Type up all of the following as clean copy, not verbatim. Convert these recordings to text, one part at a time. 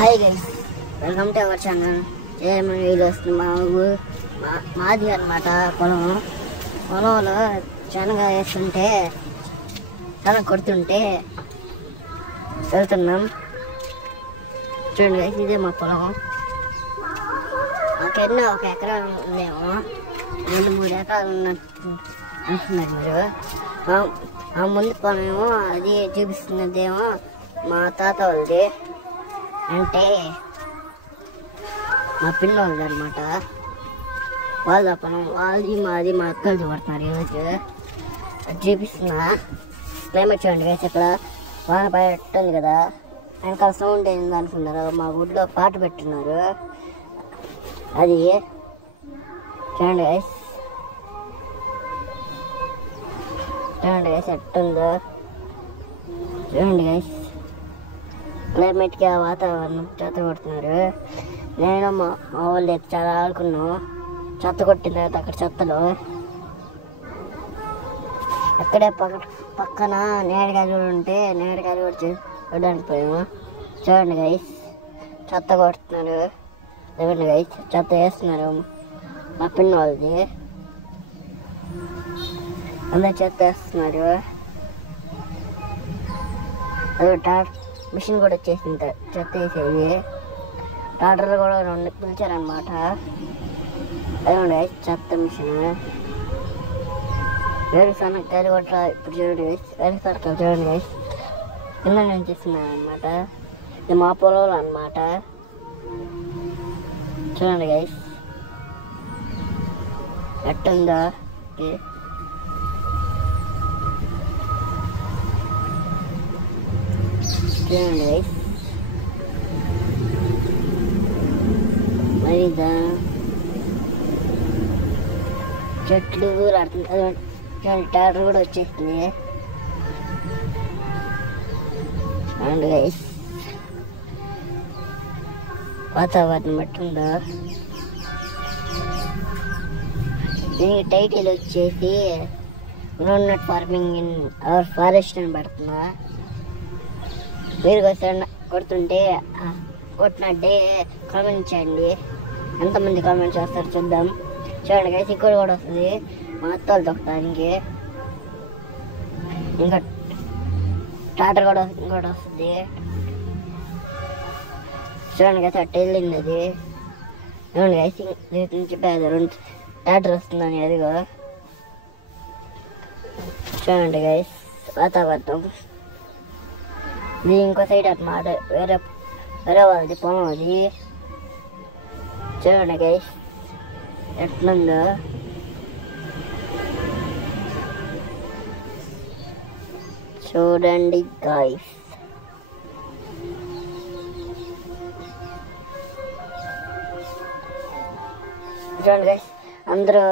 Hi guys, welcome to our channel. ఏమైనా video వస్తుంది. మాది అనమాట పొలంలో శనగ వేస్తుంటే శనగ కొడుతుంటే వెళ్తున్నాం. చూడండి గైస్, ఇదే మా పొలం. మాకెన్నో 1 ఎకరా ఉందేమో, 2-3 ఎకరాలు ఉన్నట్టు అంటున్నారు మీరు. ఆ ముందు పొలం ఏమో అది చూపిస్తున్నదేమో మా తాత వాళ్ళది, అంటే మా పిల్లలది అనమాట. వాళ్ళ పొలం, వాళ్ళది మాది మా అక్కలది పడుతున్నారు ఈరోజు. అది చూపిస్తున్నా. క్లైమేట్ చూడండి గైస్, ఇక్కడ వాన పెట్టాలి కదా, వెనకాల సౌండ్ ఏంది అనుకున్నారు. మా ఊళ్ళో పాట పెట్టున్నారు, అది చూడండి గైస్. చూడండి గైస్ ఎట్టుందో, చూడండి గైస్. క్లైమేట్కి ఆ వాతావరణం చెత్త కొడుతున్నారు. నేను మా వాళ్ళు చాలా ఆడుకున్నాం. చెత్త కొట్టిన తర్వాత అక్కడ చెత్తలో అక్కడే పక్కన నేరగాయలు కూడా ఉంటే నేరగాయలు కూడా చూడడానికి పోయాము. చూడండి గైస్, చెత్త కొడుతున్నారు. చూడండి గైస్, చెత్త వేస్తున్నారు మా పిన్న వాళ్ళది. అందరు చెత్త వేస్తున్నారు. అది మిషన్ కూడా వచ్చేసింది చెత్త వేసేది. ట్రాక్టర్లు కూడా 2 పిలిచారనమాట. అదే చెత్త మిషన్. వేరుశనగకాయలు కూడా ఇప్పుడు చూడండి గైస్, వేరుశనగకాయలు చూడండి గైస్, కింద నుంచి ఇస్తున్నాను అనమాట. ఇది మా పొలంలో అనమాట. చూడండి గైస్ ఎట్టుందో. చూడండి గైస్, మరి చెట్లు ట్రాక్టర్ కూడా వచ్చేసింది. చూడండి గైస్, వాతావరణం బట్టుందో. దీనికి టైటిల్ వచ్చేసి groundnut farming in our forest అని పడుతుందా. మీరు కొట్టినట్టే కామెంట్ చేయండి. ఎంతమంది కామెంట్ చేస్తారు చూద్దాం. చూడండి గైస్, ఇక్కడ కూడా వస్తుంది మా అత్తలు తొక్కడానికి. ఇంకా ట్రాక్టర్ కూడా వస్తుంది. చూడండి గైస్, అట్ట వెళ్ళింది అది. చూడండి గైస్, చెప్పేది 2 ట్రాక్టర్ వస్తుందని. అదిగో చూడండి గైస్ వాతావరణం. ఇది ఇంకో సైడ్ అన్నమాట, వేరే వాళ్ళది పొలం అది. చూడండి గైస్ ఎట్లుందో. చూడండి గైస్, చూడండి గైస్, అందరూ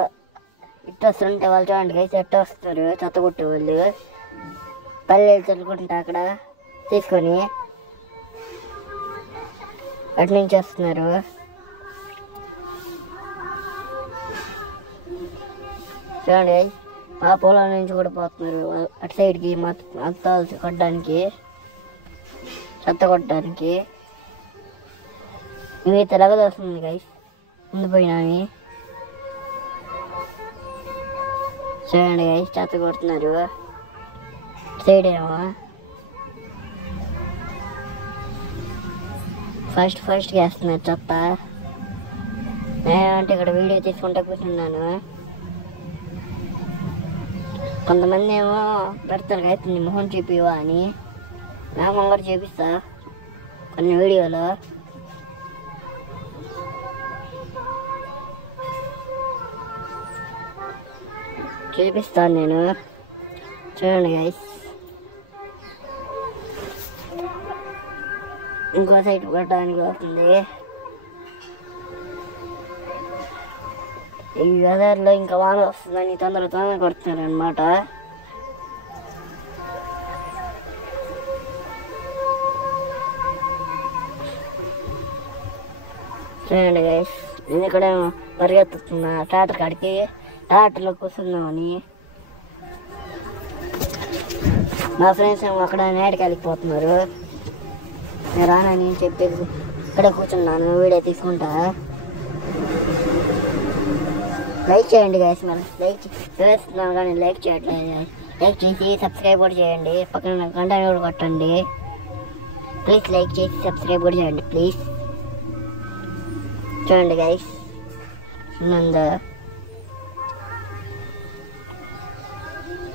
ఇట్ట వస్తుంటే వాళ్ళు చూడండి గైస్ ఎట్ట వస్తారు. చెత్త కొట్టే వాళ్ళు పల్లెలు చల్లుకుంటే అక్కడ తీసుకొని అటు నుంచి వస్తున్నారు. చూడండి మా పొలం నుంచి కూడా పోతున్నారు అటు సైడ్కి, మా అత్తాలు కొట్టడానికి, చెత్త కొట్టడానికి. ఇవి తెలగదు వస్తుంది గైస్, ముందు పోయినావి. చూడండి గైస్, చెత్త కొడుతున్నారు సైడ్ ఏమో. ఫస్ట్ వేస్తున్నారు చెత్త. నేనంటే ఇక్కడ వీడియో తీసుకుంటూ కూర్చున్నాను. కొంతమంది ఏమో పెడతారు కదా, నీ మొహం చూపివా అని. నా మొహం కూడా చూపిస్తా కొన్ని వీడియోలో. చూపిస్తాను నేను. చూడండి గైస్, ఇంకో సైడ్ కొట్టడానికి వస్తుంది. ఈ వెదర్లో ఇంకా వాన వస్తుందని తొందర కొడుతున్నారు అనమాట. చూడండి గైస్, నేను ఇక్కడ పరిగెత్తుతున్నా ట్రాక్టర్ కాడికి. ట్రాక్టర్లో కూర్చున్నామని మా ఫ్రెండ్స్ ఏమో అక్కడ నేటికి వెళ్ళిపోతున్నారు. నేను రానని చెప్పేసి ఇక్కడే కూర్చున్నాను వీడియో తీసుకుంటా. లైక్ చేయండి గైస్. మరి లైక్ చేస్తున్నాను కానీ లైక్ చేయట్లేదు. లైక్ చేసి సబ్స్క్రైబ్ కూడా చేయండి. పక్కన గంట కూడా కొట్టండి ప్లీజ్. లైక్ చేసి సబ్స్క్రైబ్ కూడా చేయండి ప్లీజ్. చూడండి గైస్ ఉందా,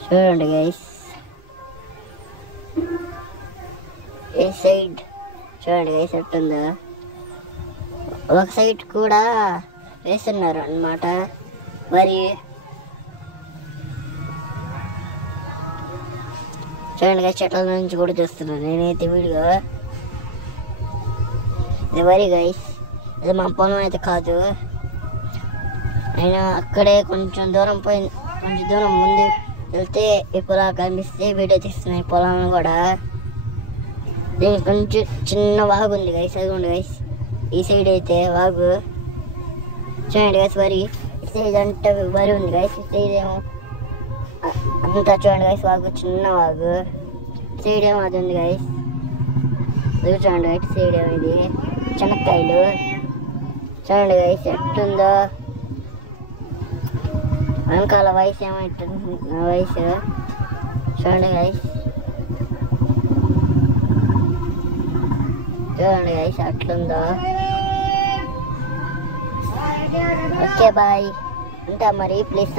చూడండి గైస్ ఏ సైడ్ చూడండి గైస్ ఎట్టుందా. ఒక సైడ్ కూడా వేస్తున్నారు అన్నమాట. మరి చూడండి గైస్ చెట్ల నుంచి కూడా చూస్తున్నాను నేనైతే వీడియో. ఇది వరి గైస్, ఇది మా పొలం అయితే కాదు. అయినా అక్కడే కొంచెం దూరం ముందు వెళ్తే ఈ పొలాలు కనిపిస్తే వీడియో తీస్తున్నాయి పొలం కూడా. దీనికి కొంచెం చిన్న వాగు ఉంది గైస్, అది ఉంది గైస్. ఈ సైడ్ అయితే వాగు చూడండి గైస్. వరి ఈ సైడ్ అంటే వరి ఉంది గైస్. ఈ సైడ్ ఏమో అంతా చూడండి గైస్ వాగు, చిన్న వాగు. సైడ్ ఏమో అది ఉంది గైస్. అది చూడండి గైస్ సైడ్ ఏమో ఇది చెనక్కాయలు. చూడండి గైస్ ఎట్టుందో. వెనకాల వయసు ఏమో వయసు చూడండి గైస్. చూడండి గైస్ అట్లుందో. ఓకే బాయ్ ఉంటా మరి. ప్లీజ్